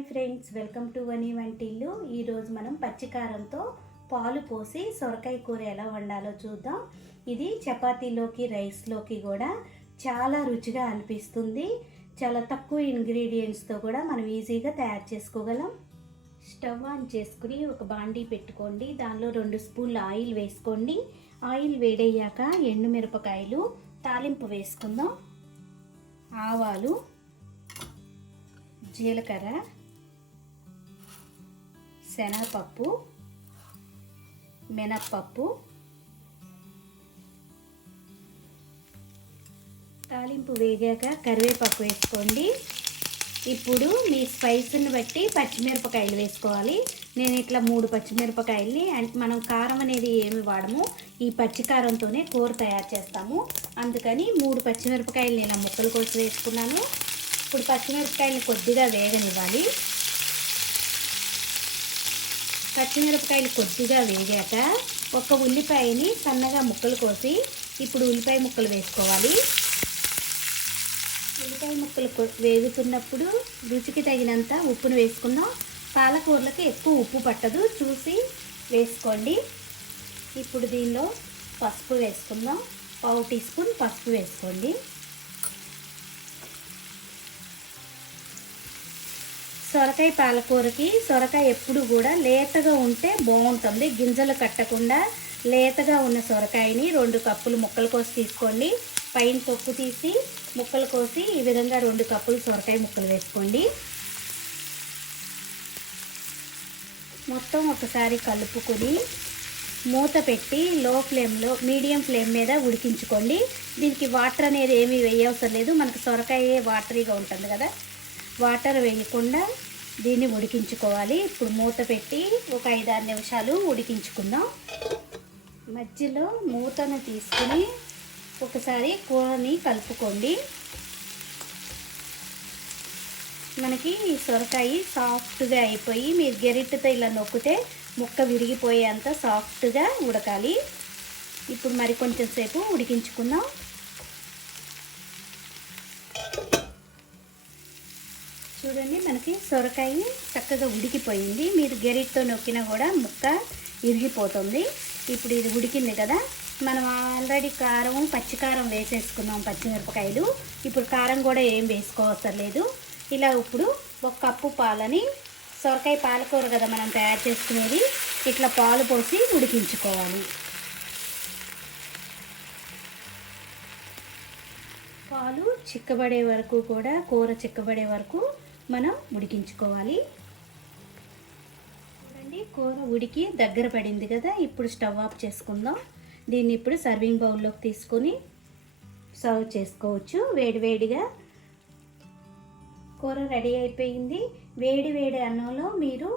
Hi friends, welcome to Vani వంటిల్లు. ఈరోజు మనం పచ్చికారంతో పాలు పోసి సొరకాయ కూర ఎలా వండాలో చూద్దాం. ఇది చపాతీలోకి రైస్లోకి కూడా చాలా రుచిగా అనిపిస్తుంది. చాలా తక్కువ ఇంగ్రీడియంట్స్తో కూడా మనం ఈజీగా తయారు చేసుకోగలం. స్టవ్ ఆన్ చేసుకుని ఒక బాండీ పెట్టుకోండి. దానిలో 2 స్పూన్ల ఆయిల్ వేసుకోండి. ఆయిల్ వేడయ్యాక ఎండుమిరపకాయలు తాలింపు వేసుకుందాం. ఆవాలు, జీలకర్ర, శనగపప్పు, మినప్పప్పు, తాలింపు వేగాక కరివేపాకు వేసుకోండి. ఇప్పుడు మీ స్పైస్ని బట్టి పచ్చిమిరపకాయలు వేసుకోవాలి. నేను ఇట్లా 3 పచ్చిమిరపకాయల్ని, అంటే మనం కారం అనేది ఏమి వాడము, ఈ పచ్చికారంతోనే కూర తయారు చేస్తాము. అందుకని 3 పచ్చిమిరపకాయలు ఇలా ముక్కలు కోసి వేసుకున్నాను. ఇప్పుడు పచ్చిమిరపకాయలు కొద్దిగా వేగనివ్వాలి. పచ్చిమిరపకాయలు కొద్దిగా వేగాక ఒక ఉల్లిపాయని సన్నగా ముక్కలు కోసి ఇప్పుడు ఉల్లిపాయ ముక్కలు వేసుకోవాలి. ఉల్లిపాయ ముక్కలు వేగుతున్నప్పుడు రుచికి తగినంత ఉప్పును వేసుకుందాం. పాలకూరలకు ఎక్కువ ఉప్పు పట్టదు, చూసి వేసుకోండి. ఇప్పుడు దీనిలో పసుపు వేసుకుందాం. 1/2 టీ స్పూన్ పసుపు వేసుకోండి. సొరకాయ పాలకూరకి సొరకాయ ఎప్పుడు కూడా లేతగా ఉంటే బాగుంటుంది. గింజలు కట్టకుండా లేతగా ఉన్న సొరకాయని 2 కప్పులు ముక్కలు కోసి తీసుకోండి. పైన తొక్కు తీసి ముక్కలు కోసి ఈ విధంగా 2 కప్పులు సొరకాయ ముక్కలు వేసుకోండి. మొత్తం ఒకసారి కలుపుకొని మూత పెట్టి మీడియం ఫ్లేమ్ మీద ఉడికించుకోండి. దీనికి వాటర్ అనేది ఏమీ వేయవసరం లేదు. మనకు సొరకాయ వాటరీగా ఉంటుంది కదా, వాటర్ వేయకుండా దీన్ని ఉడికించుకోవాలి. ఇప్పుడు మూత పెట్టి ఒక 5-6 నిమిషాలు ఉడికించుకుందాం. మధ్యలో మూతను తీసుకుని ఒకసారి కూరని కలుపుకోండి. మనకి సొరకాయ సాఫ్ట్గా అయిపోయి మీరు గెరిటతో ఇలా నొక్కితే ముక్క విరిగిపోయేంత సాఫ్ట్గా ఉడకాలి. ఇప్పుడు మరి కొంచెం సేపు ఉడికించుకుందాం. చూడండి, మనకి సొరకాయ చక్కగా ఉడికిపోయింది. మీరు గెరిటతో నొక్కినా కూడా ముక్క ఇరిగిపోతుంది. ఇప్పుడు ఇది ఉడికింది కదా, మనం ఆల్రెడీ పచ్చికారం వేసేసుకున్నాం, పచ్చిమిరపకాయలు. ఇప్పుడు కారం కూడా ఏం వేసుకోవసరం లేదు. ఇలా ఇప్పుడు 1 కప్పు పాలని, సొరకాయ పాలకూర కదా మనం తయారు చేసుకునేది, ఇట్లా పాలు పోసి ఉడికించుకోవాలి. పాలు చిక్కబడే వరకు కూడా, కూర చిక్కబడే వరకు మనం ఉడికించుకోవాలి. చూడండి, కూర ఉడికి దగ్గర పడింది కదా. ఇప్పుడు స్టవ్ ఆఫ్ చేసుకుందాం. దీన్ని ఇప్పుడు సర్వింగ్ బౌల్లోకి తీసుకొని సర్వ్ చేసుకోవచ్చు. వేడివేడిగా కూర రెడీ అయిపోయింది. వేడి అన్నంలో మీరు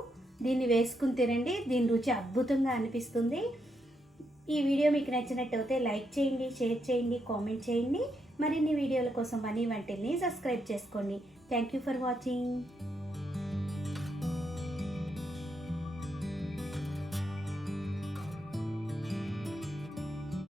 దీన్ని వేసుకుని తినండి. దీని రుచి అద్భుతంగా అనిపిస్తుంది. ఈ వీడియో మీకు నచ్చినట్టయితే లైక్ చేయండి, షేర్ చేయండి, కామెంట్ చేయండి. మరిన్ని వీడియోల కోసం వనీ వంటిల్ని సబ్స్క్రైబ్ చేసుకోండి. Thank you for watching.